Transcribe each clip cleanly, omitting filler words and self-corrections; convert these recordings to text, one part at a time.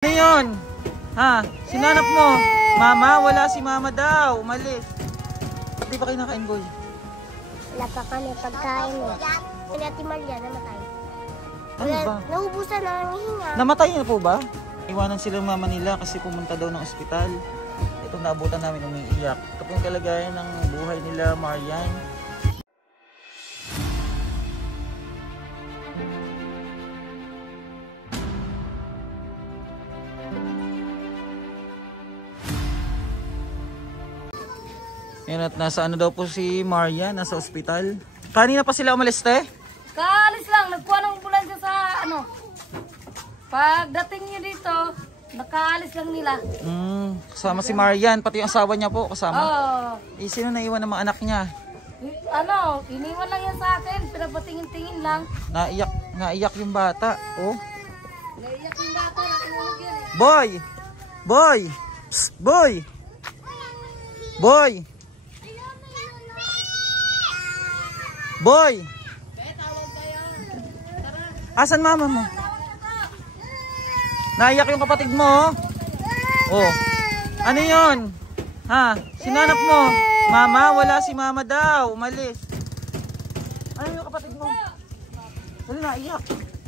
Ano yun? Ha? Sinanap mo? Mama? Wala si mama daw. Umalis. Di ba kayo nakain, boy? Wala pa kami pagkain eh. Pinati Maria, namatay. Ano ba? Naubusan na ang hinga. Namatay na po ba? Iwanan silang mama nila kasi pumunta daw ng ospital. Itong naabutan namin umiiyak. Ito po yung kalagayan ng buhay nila, Marian. Yan at nasa ano daw po si Marian, nasa ospital. Kanina pa sila umalis, te? Kaalis lang, nagkuha ng ambulansya sa ano. Pagdating niyo dito, nakaalis lang nila. Kasama si Marian, pati yung asawa niya po kasama. Oo. Sino naiwan ng mga anak niya? Ano, iniwan lang yan sa akin, pinapatingin-tingin lang. Naiyak yung bata. Oh. Naiyak yung bata, natulog yan eh. Boy! Boy! Psst, boy! Boy! Boy! Asan mama mo? Naiyak yung kapatid mo, oh. Oh. Ano yun? Ha? Sinanap mo? Mama? Wala si mama daw. Umalis. Ano yung kapatid mo? Wala, naiyak.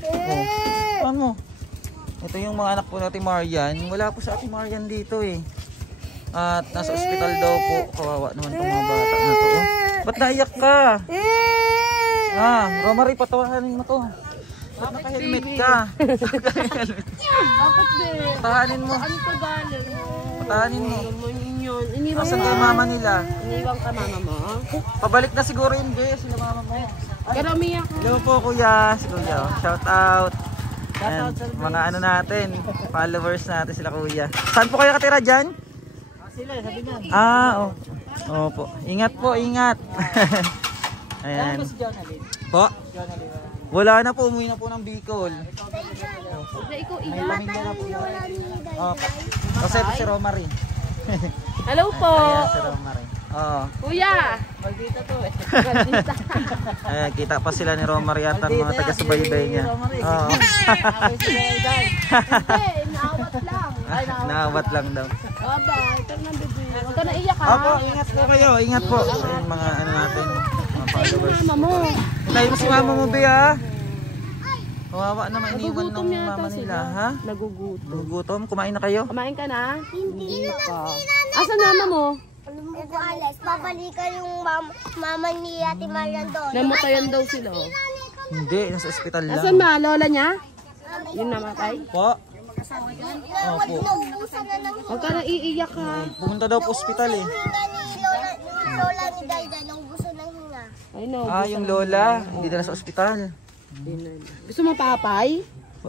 Oh. Ano? Ito yung mga anak po natin Marian. Wala po sa ating Marian dito eh. At nasa ospital daw po. Kawawa naman itong mga bata na to. Oh. Ba't naiyak ka? Romary, patawanin mo to. Ba't naka-helmet ka? Bakit be? Patahanin mo. Ano ka galing? Patahanin mo. Iniwan Asan kayo mama nila? Iniwan ka mama mo? Pabalik na siguro yun, be. Sila mama mo. Pero umiyak ka. Hello po, kuya. Si kuya. Shout out. And mga ano natin, followers natin sila, kuya. Saan po kayo katira dyan? Sila, sabi na. Oh. Opo. Ingat po, ingat. Ayan. Po? Wala na po, umuwi na po ng Bicol. Ikaw, May pamilya na po. Opo. Kasi ito si Romary. Hello po. Ayan, si Romary. Oo. Kuya. Maldita to eh. Maldita. Ayan, kita pa sila ni Romary at ang mga taga-subaybay niya. Oo. Hindi, naawat lang. Naawat lang daw. Aba, ito na bebe. Huwag ka na iyak ha. Opo, ingat po kayo. Ingat po. Yung mga ano natin, mga followers. Mama mo. Tayo mo si mama mo, be, ha? Kawawa naman, iniwan Nagugutom ng yata mama sila. nila, ha? Nagugutom. Nagugutom? Kumain na kayo? Kumain ka na? Hindi pa. Asan mama mo? Alam mo ko, Alex, babalikan yung mama ni Ate Marian doon. Namatayan daw sila. Oh. Hindi, nasa ospital lang. Asan ba? Lola niya? Yung namatay? Po? Opo. Naubusan na ng Huwag ka na iiyak ha. Pumunta daw po ospital eh. hinga ni Lola ni Dayday. Naubusan ng hinga. Ay no. Yung lola, hindi na nasa ospital. Gusto mo papay?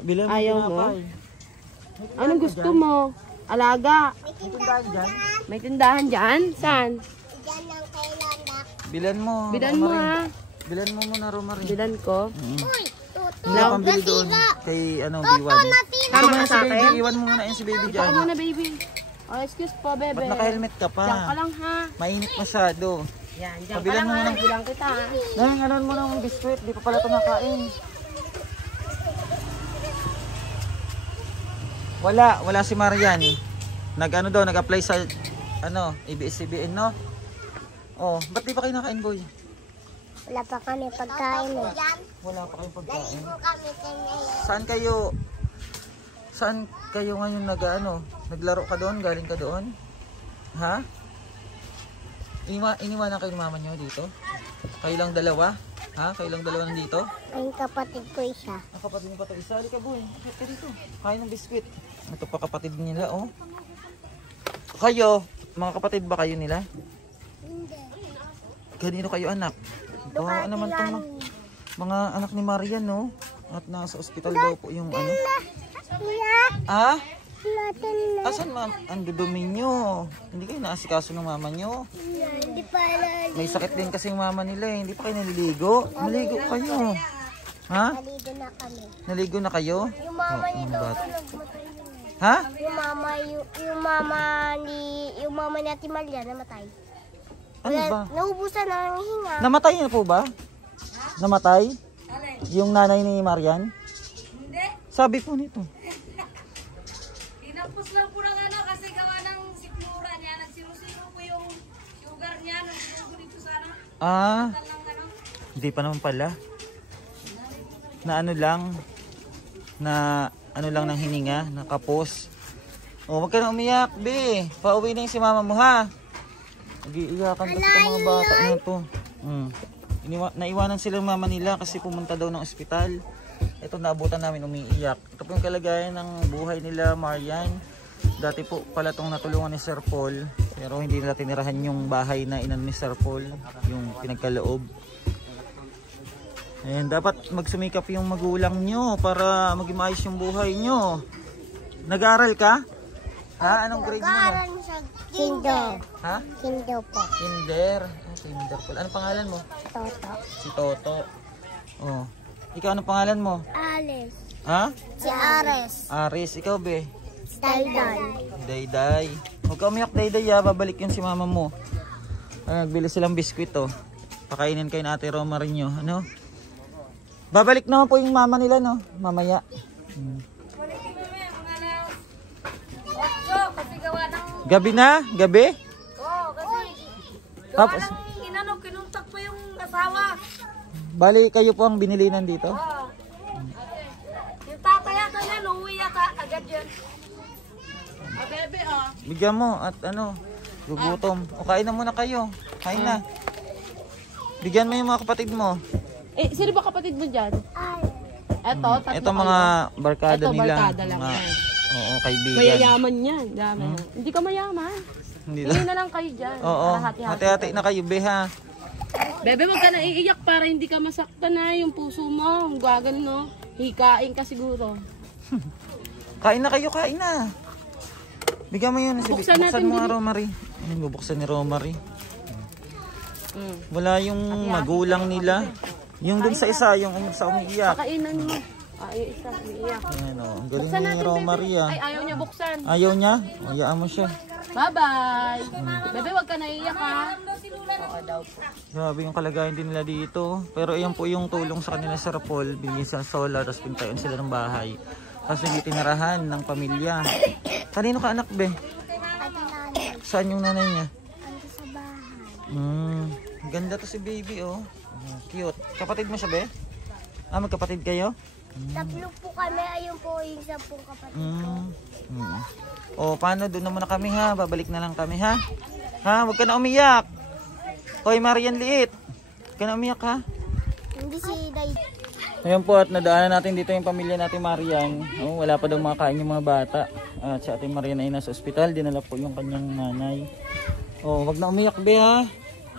Bilang mo Ayaw mo? tinapay. Anong gusto mo? Alaga. May tindahan dyan? May tindahan dyan? Saan? Diyan lang kay Landak. Bilan mo. Bilan mo ha. Bilan mo muna, Romary. Bilan ko. Uy, tuto. Hindi ka pambili doon kay B1. Tama ka sa baby, akin? iwan mo muna yun si baby Ito ka dyan. muna baby. Oh, excuse po bebe. Ba't naka-helmet ka pa? Diyan ka lang ha. Mainit masyado. Yan, diyan ka Pabilan lang mo ha. muna. Bilang kita ha. Nang anon mo ng biskwit, di pa pala ito nakain. Wala si Marian. Nag-apply sa ABS-CBN, no? Oh, ba't di pa kayo nakain, boy? Wala pa kami pagkain eh. Wala pa kayong pagkain. Kami kanya. Saan kayo ngayon naglaro ka doon? Galing ka doon? Ha? Iniwanan kayo ng mama nyo dito? Kayo lang dalawa? Ha? Kayo lang dalawa nandito? Ay, kapatid ko isa. Ang kapatid mo pa ito. Isali ka, boy. Bakit ka dito? Kain ng biskwit. Ito pa kapatid nila, oh. Kayo, mga kapatid ba kayo nila? Hindi. Kanino kayo anak? Oo, naman itong mga anak ni Marian, no? At nasa ospital daw po yung ano. Ah? Asan ma'am? Ang dudumi nyo. Hindi kayo naasikaso ng mama nyo. Hindi pa alam. May sakit din kasi yung mama nila eh. Hindi pa kayo naliligo. Maligo kayo. Ha? Naligo na kami. Naligo na kayo? Yung mama Oh, ni mga Lola bata. nagmatay. Ha? Yung mama ni Ate Maria namatay. Ano ba? Naubusan na ang hinga. Namatay na po ba? Namatay? Yung nanay ni Marian? Sabi po nito. Tinapos lang po ng ano kasi gawa ng sikmura niya. Nagsiro-siro po yung sugar niya. Nagsugo dito sana. Ah, Talang ano. hindi pa naman pala. Na ano lang, na ano lang ng hininga, nakapos. Oh, wag ka na umiyak, be. Pauwi na yung si mama mo, ha? Nag-iiyakan kasi itong mga bata na to. Naiwanan sila ng mama nila kasi pumunta daw ng ospital. Ito, naabutan namin umiiyak. Ito po yung kalagayan ng buhay nila, Marian. Dati po pala itong natulungan ni Sir Paul. Pero hindi nila tinirahan yung bahay na inan ni Sir Paul, yung pinagkaloob. Ayan, dapat magsumikap yung magulang nyo para maging maayos yung buhay nyo. Nag-aaral ka? Ha? Anong grade mo? Nag-aaral sa kinder. Ha? Kinder po. Kinder. Oh, kinder po. Anong pangalan mo? Toto. Si Toto. Oh. Ikaw, anong pangalan mo? Alice. Ha? Si Ares. Aris. Ikaw, be? Dayday. Dayday. Huwag ka umiyak, Dayday, ha? Babalik yun si mama mo. Ay, nagbili silang biskwit, oh. Pakainin kayo na Ate Roma rin nyo. Ano? Babalik naman po yung mama nila, no? Mamaya. Balikin mo mga alas 8 kasi gawa ng... Gabi na? Gabi? Oo, kasi gawa Tapos? ng inano, kinuntak po yung asawa. Bali, kayo po ang binilinan dito? Oo. Yung tatay yata niya, uuwi yata agad yun. Bebe, oh. Bigyan mo at ano, gugutom. O kain na muna kayo. Kain na. Bigyan mo yung mga kapatid mo. Eh, sino ba kapatid mo dyan? Eto, tatlo Ito mga barkada Ito, nila. barkada lang Mga, yan. oo, kaibigan. Mayayaman yan. Dami na. Hindi ka mayaman. Hindi Hindi na. na lang kayo dyan. Oo, Para hati-hati. hati-hati na kayo, be, ha? Bebe, wag ka na iiyak para hindi ka masaktan na yung puso mo. Ang gwagan, no? Hikain ka siguro. Kain na kayo, kain na. Bigyan mo yun. Buksan natin mo nga, din. Romary. Ano, bubuksan ni Romary. Wala yung Hati-hati magulang nila. Yung dun sa isa, yung sa umiiyak. Pakainan mo. Ay, isa, umiiyak. Ayan, o. Ang galing Buksan ni natin, Romary, bebe. ah. Ay, ayaw niya buksan. Ayaw niya? Hayaan mo siya. Bye-bye. Bebe, wag ka na iiyak, ha? Oo daw po. Grabe yung kalagayan din nila dito. Pero ayan po yung tulong sa kanila, Sir Paul. Bigyan sila solar, tapos pintayon sila ng bahay. Kasi hindi tinarahan ng pamilya. Kanino ka anak, be? Ate Nanay. Saan yung nanay niya? Ando sa bahay. Ganda to si baby, oh. Cute. Kapatid mo siya, be? Ah, magkapatid kayo? Tatlo po kami. Ayun po yung 10 kapatid ko. O, paano? Doon na muna kami, ha? Babalik na lang kami, ha? Ha? Huwag ka na umiyak. Hoy, Marian Liit. Huwag ka na umiyak, ha? Hindi si Day. Ngayon po at nadaanan natin dito yung pamilya natin Marian. Oh, wala pa daw makakain yung mga bata. At si Ate Marian ay nasa ospital. Dinala po yung kanyang nanay. Oh, wag na umiyak, be, ha?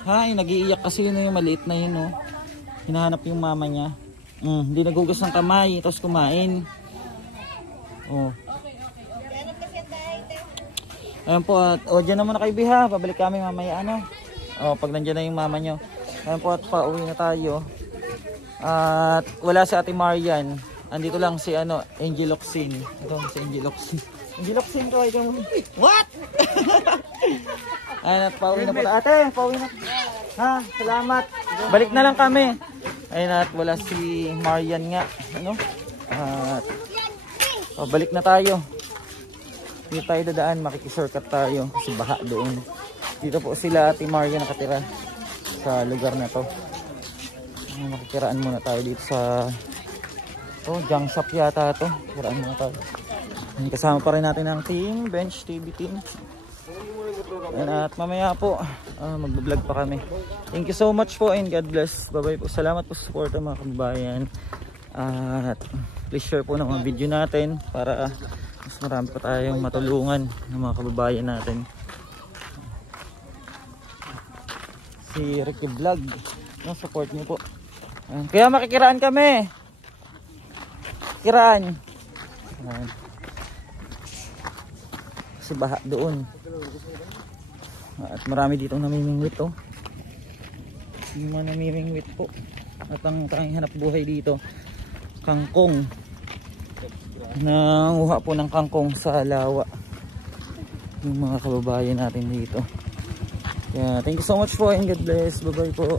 Ha? Nag-iiyak kasi yun yung maliit na yun, oh. Hinahanap yung mama niya. Hindi nagugas ng kamay. Tapos kumain. Oh. Ayan po at dyan na muna kayo, be, ha? Pabalik kami mamaya, ano? Oh, pag nandyan na yung mama nyo. Ayan po at pauwi na tayo. At wala si Ate Marian. Andito lang si Angel Oxin. Ito si Angel Oxin. Angel Oxin ko. What? Ayan at pauwi na po. Ate, pauwi na. Ha, salamat. Balik na lang kami. Ayan at wala si Marian nga. Ano? At balik na tayo. Dito tayo dadaan. Makikishortcut tayo. Kasi baha doon. Dito po sila Ate Marian nakatira sa lugar na to. Makikiraan muna tayo dito sa junk shop yata to. Kiraan muna tayo. Kasama pa rin natin ang team, Bench TV team. At mamaya po magbablog pa kami. Thank you so much po and God bless. Bye bye po. Salamat po sa support mga kababayan. At please share po ng mga video natin para mas marami pa tayong matulungan ng mga kababayan natin. Si Ricky Vlog, support niyo po. Kaya makikiraan kami. Kiraan. Kasi baha doon. At marami ditong namimingwit, oh. Yung mga namimingwit po. At ang tanging hanap buhay dito, kangkong. Nanguha po ng kangkong sa lawa. Yung mga kababayan natin dito. Yeah, thank you so much po and God bless. Bye bye po.